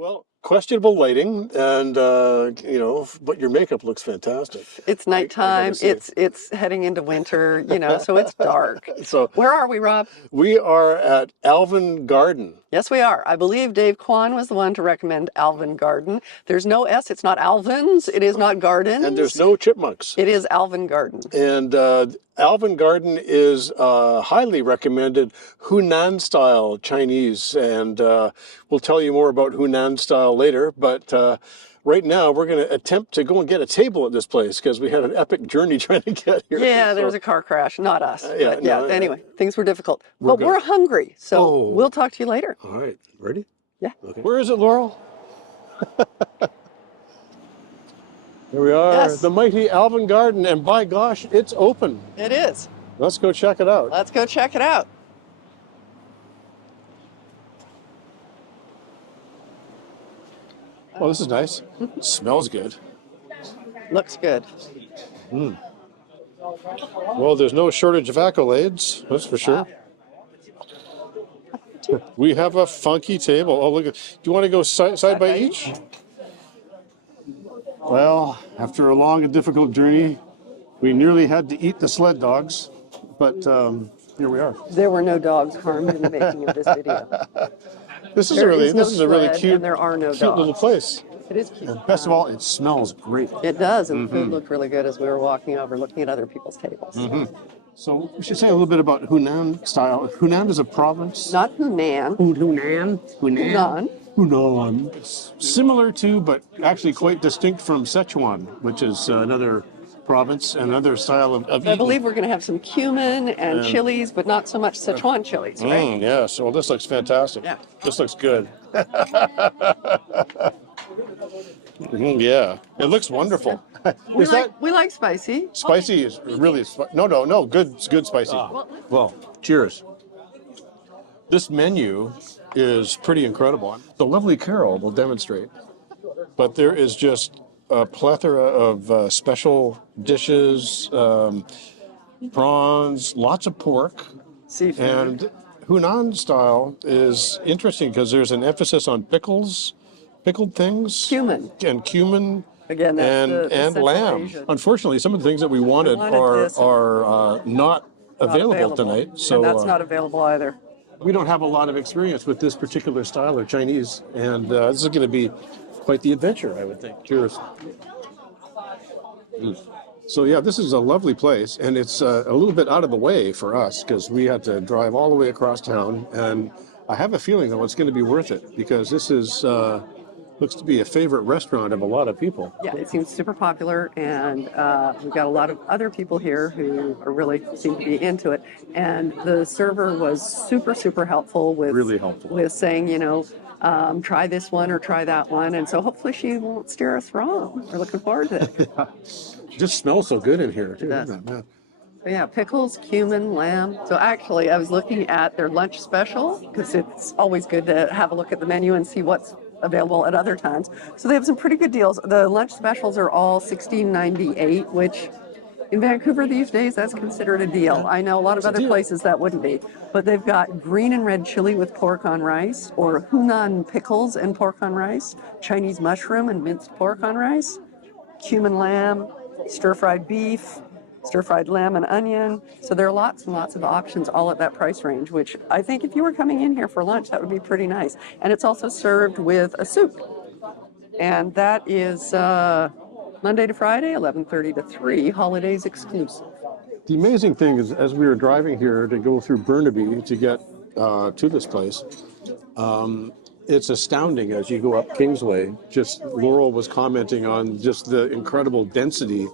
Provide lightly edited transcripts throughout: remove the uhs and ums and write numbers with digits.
Well, questionable lighting, and but your makeup looks fantastic. It's I nighttime. gotta say. It's heading into winter, so it's dark. So Where are we, Rob? we are at Alvin Garden. Yes, we are. I believe Dave Kwan was the one to recommend Alvin Garden. There's no S. It's not Alvin's. It is not Gardens. And there's no chipmunks. It is Alvin Garden. And Alvin Garden is highly recommended Hunan Style Chinese. And we'll tell you more about Hunan Style later. But right now, we're going to attempt to go and get a table at this place because we had an epic journey trying to get here. Yeah, there was a car crash. Not us. Anyway, things were difficult. We're hungry. So we'll talk to you later. All right. Ready? Yeah. Okay. Where is it, Laurel? Here we are, Yes. the mighty Alvin Garden, and by gosh, it's open. It is. Let's go check it out. Let's go check it out. Well, this is nice. Smells good. Looks good. Well, there's no shortage of accolades, that's for sure. We have a funky table. Oh, look at. Do you want to go side by each? Well, after a long and difficult journey, we nearly had to eat the sled dogs, but here we are. There were no dogs harmed in the making of this video. This is There a really is no cute, sled, and there are no cute little dogs. place. It is cute. And best of all, it smells great. It does, and the food looked really good as we were walking over, looking at other people's tables. So we should say a little bit about Hunan style. Hunan is a province. Not Hunan. Hunan. Hunan. Hunan. It's similar to, but actually quite distinct from Szechuan, which is another province, another style of I eating. believe we're going to have some cumin and chilies, but not so much Szechuan chilies, right? Yeah, so this looks fantastic. Yeah. This looks good. Yeah, it looks wonderful. We like spicy. Spicy is really no good. It's good spicy. Well, cheers. This menu is pretty incredible. The lovely Carol will demonstrate, but there is just a plethora of special dishes, prawns, lots of pork, Seafood. and Hunan style is interesting because there's an emphasis on pickled things, Cumin. and cumin. Again, that's and the Central lamb. Asian. Unfortunately, some of the things that we wanted this. are not available tonight. So and that's not available either. we don't have a lot of experience with this particular style of Chinese, and this is going to be quite the adventure, I would think. Cheers. So yeah, this is a lovely place, and it's a little bit out of the way for us because we had to drive all the way across town, and I have a feeling though it's going to be worth it because this is looks to be a favorite restaurant of a lot of people. Yeah, it seems super popular, and we've got a lot of other people here who are really seem to be into it. And the server was super helpful with Really helpful. with saying, try this one or try that one. And so hopefully she won't steer us wrong. We're looking forward to it. It just smells so good in here too. does. Doesn't it? But yeah, pickles, cumin, lamb. So actually, I was looking at their lunch special because it's always good to have a look at the menu and see what's available at other times. So they have some pretty good deals. The lunch specials are all $16.98, which in Vancouver these days, that's considered a deal. I know a lot of other places that wouldn't be. But they've got green and red chili with pork on rice, or Hunan pickles and pork on rice, Chinese mushroom and minced pork on rice, cumin lamb, stir-fried beef, stir-fried lamb and onion. So there are lots and lots of options all at that price range, which I think if you were coming in here for lunch, that would be pretty nice. And it's also served with a soup. And that is Monday to Friday, 11:30 to 3, holidays exclusive. The amazing thing is, as we were driving here to go through Burnaby to get to this place, it's astounding as you go up Kingsway. Just Laurel was commenting on just the incredible density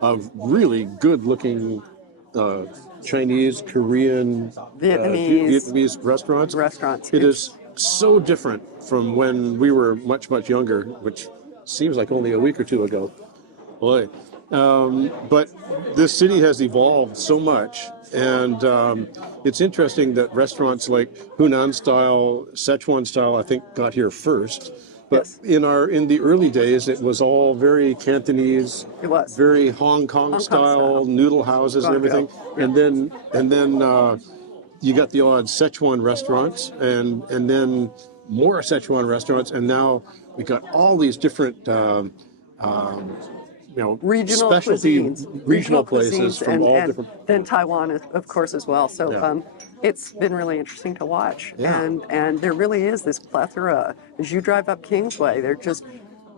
of really good-looking Chinese, Korean, Vietnamese restaurants. It is so different from when we were much younger, which seems like only a week or two ago. Boy. But this city has evolved so much, and it's interesting that restaurants like Hunan style, Szechuan style, I think got here first. But in the early days, it was all very Cantonese. It was very Hong Kong style noodle houses and everything. And then you got the odd Szechuan restaurants, and then more Szechuan restaurants, and now we got all these different, Regional specialty cuisines, regional places cuisines, from all and different. then Taiwan, of course, as well. So Yeah. it's been really interesting to watch. Yeah. And there really is this plethora. As you drive up Kingsway, they're just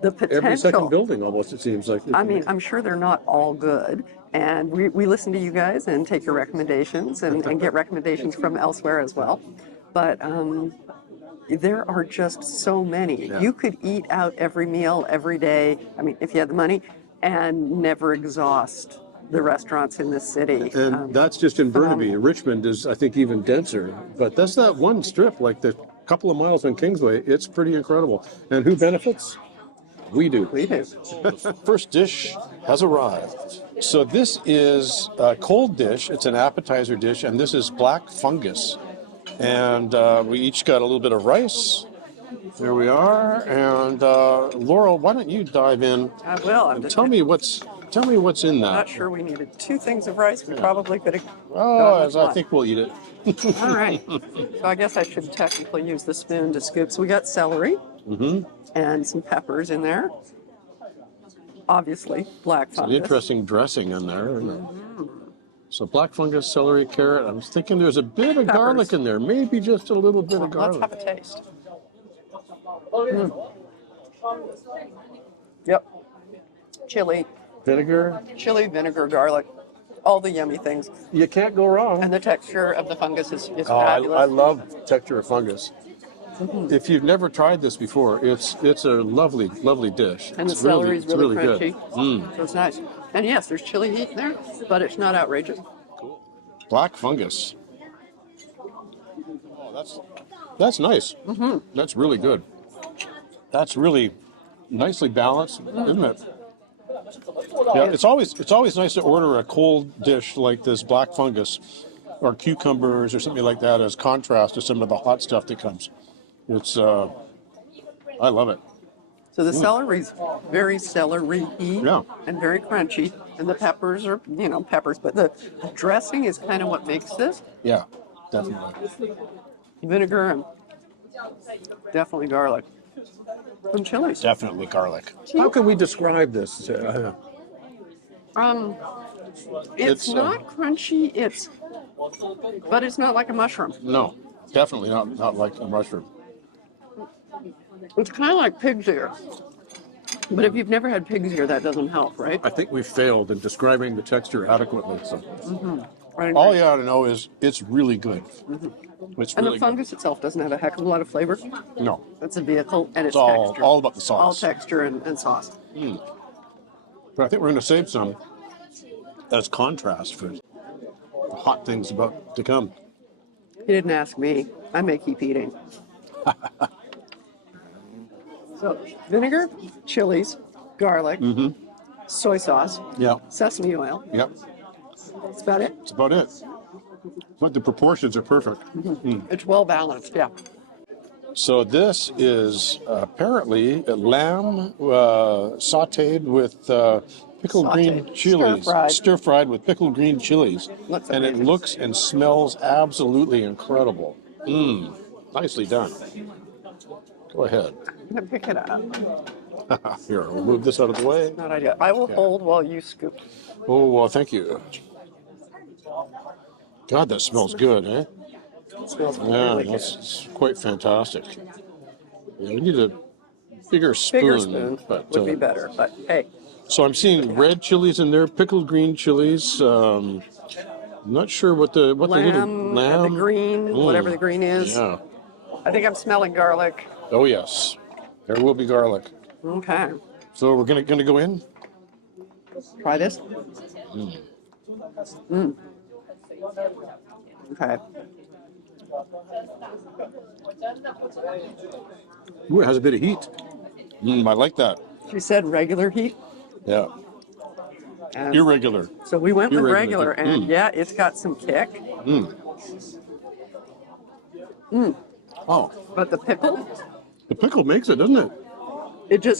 the potential. Every second building, almost, it seems like. I mean, I'm sure they're not all good. And we listen to you guys and take your recommendations and get recommendations from elsewhere as well. But there are just so many. Yeah. You could eat out every meal, every day, I mean, if you had the money, and never exhaust the restaurants in this city. And that's just in Burnaby. Richmond is, I think, even denser. But that's that one strip, like the couple of miles on Kingsway. It's pretty incredible. And who benefits? We do. We do. First dish has arrived. So this is a cold dish. It's an appetizer dish, and this is black fungus. And we each got a little bit of rice. There we are. And Laurel, why don't you dive in? I will. And tell me what's in that. I'm not sure we needed 2 things of rice. We probably could have. I think we'll eat it. All right. So I guess I should technically use the spoon to scoop. So we got celery and some peppers in there. Obviously, black fungus. An interesting dressing in there. So black fungus, celery, carrot. I'm thinking there's a bit of garlic in there. Maybe just a little bit of garlic. Let's have a taste. Yep. Chili, vinegar, garlic, all the yummy things. You can't go wrong. And the texture of the fungus is Oh, fabulous. I love texture of fungus. If you've never tried this before, it's a lovely, lovely dish. And the It's celery is really crunchy. good. So it's nice. And yes, there's chili heat in there, but it's not outrageous. Black fungus. Oh, that's nice. That's really good. That's really nicely balanced, isn't it? Yeah, it's always nice to order a cold dish like this black fungus, or cucumbers or something like that as contrast to some of the hot stuff that comes. It's I love it. So the celery's very celery-y Yeah. and very crunchy, and the peppers are, peppers, but the dressing is kind of what makes this. Yeah, definitely. Vinegar and definitely garlic. And chilies. Definitely garlic. How can we describe this? It's not crunchy, but it's not like a mushroom. No, definitely not like a mushroom. It's kind of like pig's ear. But if you've never had pig's ear, that doesn't help, right? I think we failed in describing the texture adequately. So. Right. All you ought to know is it's really good. It's And really the fungus itself doesn't have a heck of a lot of flavor. good. No, It's a vehicle, and it's it's texture. all about the All sauce. texture and sauce. But I think we're going to save some as contrast for the hot things about to come. You didn't ask me. I may keep eating. So vinegar, chilies, garlic, soy sauce, Yeah. sesame oil. Yep. That's about it. That's about it. But the proportions are perfect. It's well balanced, yeah. So this is apparently lamb sautéed with pickled green chilies. Stir-fried. Stir-fried with pickled green chilies. Looks and it amazing. looks and smells absolutely incredible. Nicely done. Go ahead. I'm going to pick it up. Here, we'll move this out of the way. Not idea. I will hold while you scoop. Oh, well, thank you. God, that smells good, eh? It smells Yeah, really good. that's quite fantastic. Yeah, we need a bigger spoon. Bigger spoon but, would be better, but hey. So I'm seeing red chilies in there, pickled green chilies. I'm not sure what the little Lamb, lamb. the green, whatever the green is. Yeah. I think I'm smelling garlic. Oh yes, there will be garlic. Okay. So we're gonna go in. Try this. Okay. Ooh, it has a bit of heat. I like that. She said regular heat. Yeah. And Irregular. so we went with Irregular. regular, and yeah, it's got some kick. Oh, But the pickle, the pickle makes it, doesn't it?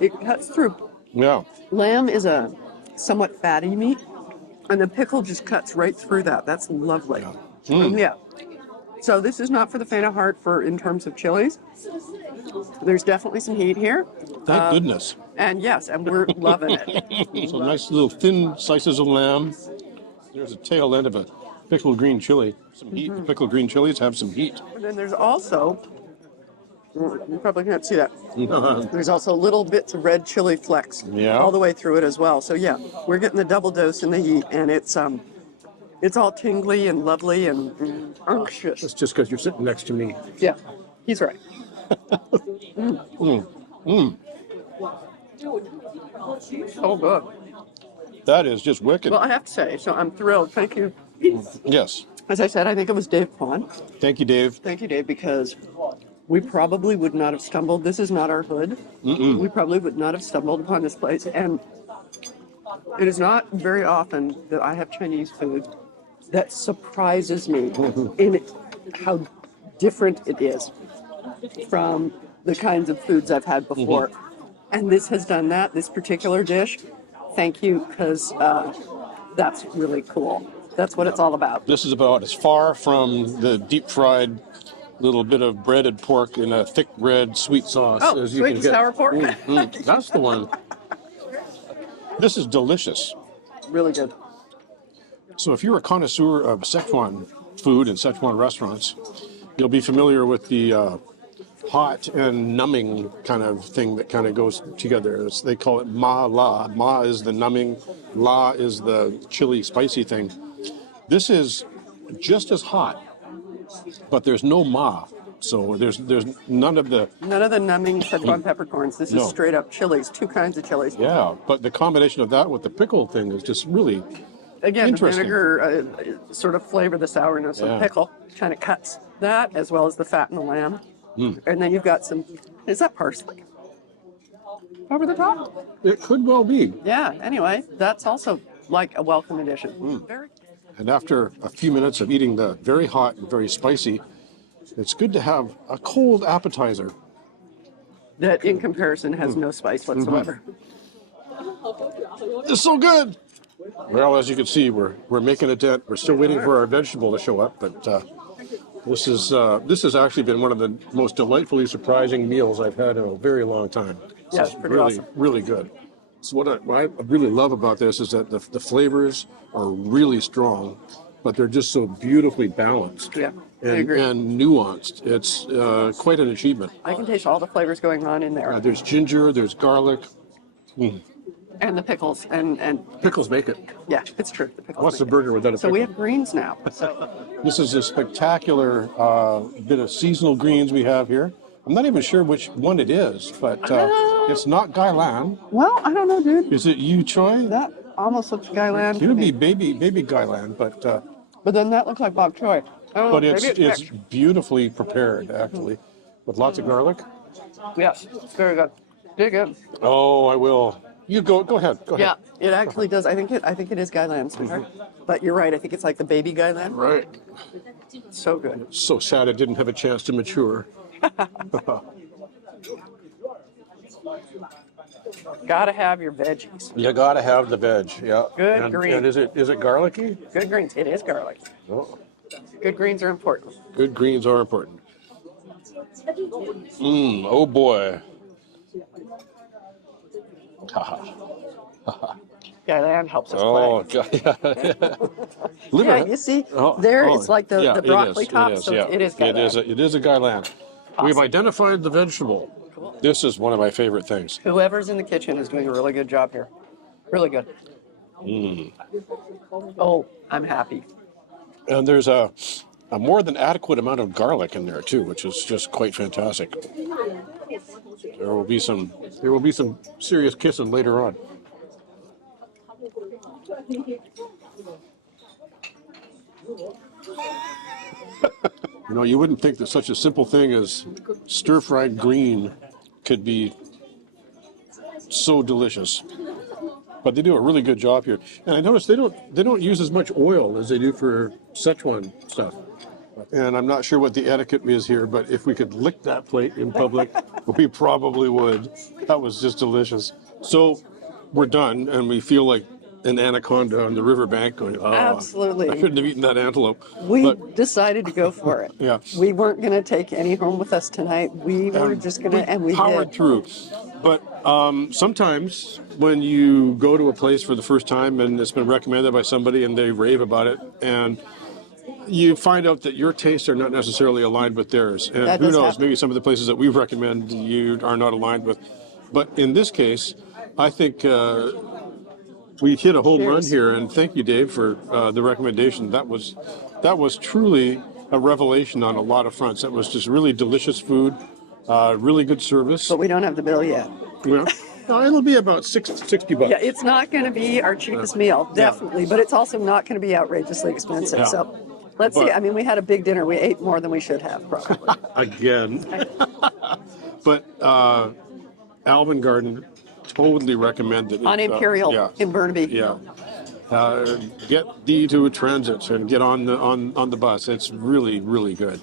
it cuts through. Yeah. Lamb is a somewhat fatty meat, and the pickle just cuts right through that. That's lovely. Yeah. So this is not for the faint of heart in terms of chilies. There's definitely some heat here. Thank goodness. And yes, and we're loving it. So nice little thin slices of lamb. There's a tail end of a pickled green chili. Some heat. The pickled green chilies have some heat. And then there's also, you probably can't see that. There's also little bits of red chili flecks all the way through it as well. So yeah, we're getting the double dose in the heat, and it's all tingly and lovely and unctuous. That's just because you're sitting next to me. Yeah, he's right. So good. That is just wicked. Well, I have to say, so I'm thrilled. Thank you. Yes. As I said, I think it was Dave Kwan. Thank you, Dave. Thank you, Dave, because we probably would not have stumbled. This is not our hood. We probably would not have stumbled upon this place. And it is not very often that I have Chinese food that surprises me in how different it is from the kinds of foods I've had before. And this has done that, this particular dish. Thank you, because that's really cool. That's what it's all about. This is about as far from the deep fried little bit of breaded pork in a thick red sweet sauce as you sweet can and get. sour pork. That's the one. This is delicious. Really good. So if you're a connoisseur of Szechuan food and Szechuan restaurants, you'll be familiar with the hot and numbing kind of thing that kind of goes together. They call it ma la. Ma is the numbing, la is the chili spicy thing. This is just as hot, but there's no ma. So there's none of the numbing Szechuan peppercorns. This is straight up chilies, two kinds of chilies. Yeah, but the combination of that with the pickle thing is just really Again, the interesting. vinegar sort of flavor the sourness of pickle, kind of cuts that as well as the fat in the lamb. And then you've got some, is that parsley? Over the top? It could well be. Yeah, anyway, that's also like a welcome addition. Very. And after a few minutes of eating the very hot and very spicy, it's good to have a cold appetizer. That in comparison has no spice whatsoever. It's so good. Well, as you can see, we're making a dent. We're still waiting for our vegetable to show up, but this has actually been one of the most delightfully surprising meals I've had in a very long time. Yeah, it's pretty really, awesome. really good. So what I really love about this is that the flavors are really strong, but they're just so beautifully balanced Yeah, I and, agree. and nuanced. It's quite an achievement. I can taste all the flavors going on in there. There's ginger, there's garlic. And the pickles. And Pickles make it. yeah, it's true. The pickles What's the make it. burger without a So pickle? we have greens now. So This is a spectacular bit of seasonal greens we have here. I'm not even sure which one it is, but it's not gailan. well, I don't know, dude. Is it yu choy? That almost looks gailan It to would be me. baby gailan, but But then that looks like bok choy. I don't know, it's maybe it's mixed. beautifully prepared actually, with lots of garlic. Yes, it's very good. Dig in. Oh, I will. You go ahead. Go Yeah, ahead. it actually does. I think it is gailan, sweetheart. But you're right. I think it's like the baby gailan. Right. So good. So sad it didn't have a chance to mature. Gotta have your veggies. You gotta have the veg, yeah. Good green. And is it garlicky? Good greens. It is garlic. Oh, Good greens are important. good greens are important. Oh boy. Gailan helps us Oh, play. God. Liver. Yeah, you see, it's like the broccoli top, so it is gailan. It is a gailan. We've identified the vegetable. This is one of my favorite things. Whoever's in the kitchen is doing a really good job here. Really good. Oh, I'm happy. And there's a more than adequate amount of garlic in there too, which is just quite fantastic. There will be some serious kissing later on. You know, you wouldn't think that such a simple thing as stir-fried green could be so delicious, but they do a really good job here. And I noticed they don't use as much oil as they do for Szechuan stuff. And I'm not sure what the etiquette is here, but if we could lick that plate in public, we probably would. That was just delicious. So we're done, and we feel like an anaconda on the riverbank going, oh, Absolutely. I shouldn't have eaten that antelope. We But decided to go for it. yeah. We weren't going to take any home with us tonight. We were just going to, and we powered did. through. But sometimes when you go to a place for the first time and it's been recommended by somebody and they rave about it, and you find out that your tastes are not necessarily aligned with theirs. And That who does knows, happen. maybe some of the places that we recommend you are not aligned with. But in this case, I think we hit a home run Cheers. here. And thank you, Dave, for the recommendation. That was truly a revelation on a lot of fronts. That was just really delicious food, really good service. But we don't have the bill yet. Yeah. No, it'll be about $60. Yeah, it's not going to be our cheapest meal, definitely, but it's also not going to be outrageously expensive. Yeah. So let's see. I mean, we had a big dinner. We ate more than we should have, probably. Again. But Alvin Garden, totally recommend it. On Imperial in Burnaby. Yeah. Get thee to a transit and get on the bus. It's really, really good.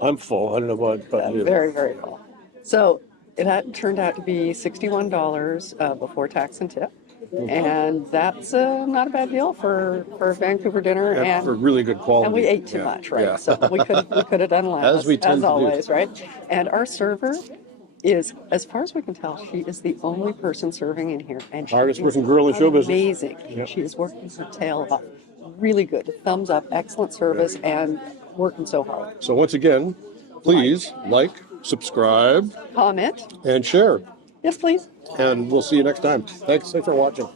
I'm full. I don't know about you. Very, very cool. So it had turned out to be $61 before tax and tip. And that's not a bad deal for a Vancouver dinner. And for really good quality. And we ate too much, right? Yeah. So we could have done less, As we tend to do. always, right? And our server is, as far as we can tell, she is the only person serving in here. And she Hardest is working girl in show business. amazing. Yep. She is working her tail off. Really good. Thumbs up. Excellent service and working so hard. So once again, please like, subscribe, Comment. and share. Yes, please. And we'll see you next time. Thanks for watching.